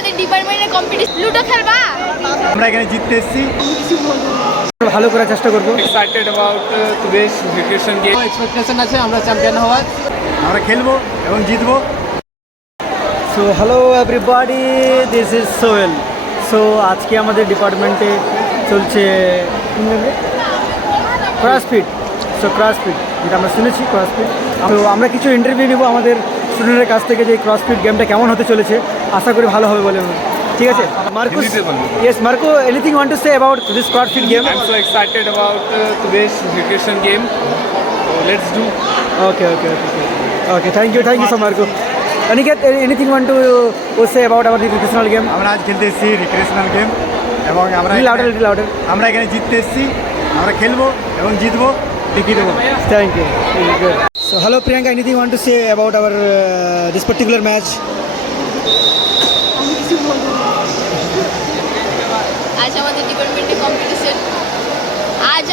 আমাদের ডিপার্টমেন্টের competition ludo খেলবা? আমরা এখানে জিততে এসেছি, ভালো করার চেষ্টা করবো। excited about today's vacation game. Expectation আছে আমরা চ্যাম্পিয়ন হওয়ার। আমরা খেলবো এবং জিতবো। So hello everybody, this is Sohel. So আজকে আমাদের ডিপার্টমেন্টে চলছে ক্রসফিট। সো ক্রসফিট যেটা আমরা শুনেছি, ক্রসফিট। তো আমরা কিছু ইন্টারভিউ নেবো আমাদের স্টুডেন্টের কাছ থেকে যে ক্রসফিট গেমটা কেমন হতে চলেছে। আশা করি ভালো হবে বলে। ঠিক আছে Marco? Yes Marco, anything want to say about this CrossFit game? I'm so excited about today's vacation game. So let's do. Okay. Thank you so Marco. Aniket, anything want to say about our recreational game? আমরা আজ খেলতে এসেছি recreational game এবং Little louder. আমরা এখানে জিততে এসেছি, আমরা খেলবো এবং জিতবো, টিকি দেবো। Thank you. Really good. So hello Priyanka, anything want to say about our this particular match? আজ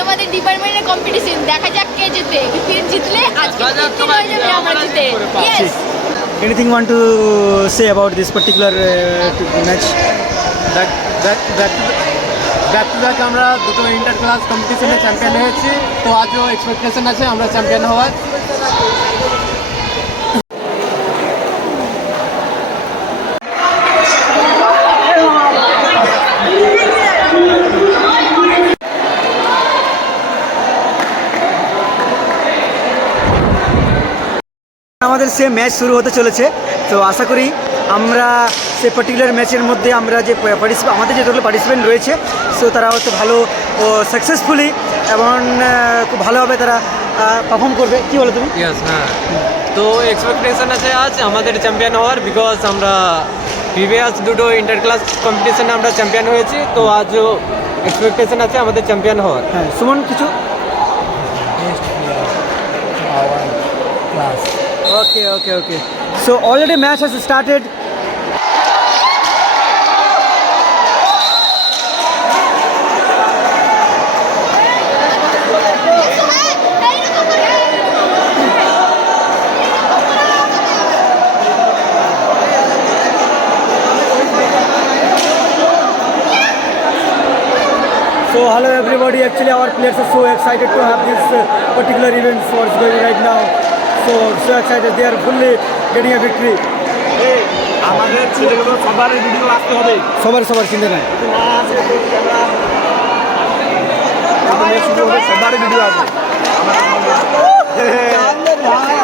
আমাদের ডিপার্টমেন্টের কম্পিটিশন দেখা যাক কে জিতে। জিতলে আজকে হয়ে যাবে আমরা জিতে। Yes. Anything want to say about this particular match? Back to back আমরা দুটো ইন্টার ক্লাস কম্পিটিশনে চ্যাম্পিয়ন হয়েছি, তো আজও এক্সপেকটেশন আছে আমরা চ্যাম্পিয়ন হওয়ার। আমাদের সে ম্যাচ শুরু হতে চলেছে, তো আশা করি আমরা সে পার্টিকুলার ম্যাচের মধ্যে আমরা যে আমাদের যেগুলো পার্টিসিপেন্ট রয়েছে, সো তারা হয়তো ভালো ও সাকসেসফুলি এবং খুব ভালোভাবে তারা পারফর্ম করবে। কী বলো তুমি? ইয়েস, হ্যাঁ। তো এক্সপেকটেশন আছে আজ আমাদের চ্যাম্পিয়ন হওয়ার, বিকজ আমরা প্রিভিয়াস দুটো ইন্টার ক্লাস কম্পিটিশনে আমরা চ্যাম্পিয়ন হয়েছি, তো আজও এক্সপেকটেশন আছে আমাদের চ্যাম্পিয়ন হওয়ার। হ্যাঁ সুমন কিছু? Okay. So already match has started. So hello everybody, actually our players are so excited to have this particular event what's going right now. So excited, they are fully getting a victory. আমাদের ছেলেগুলো সবার video আসতে হবে, সবার চিন্তা নাই, সবার video আসবে।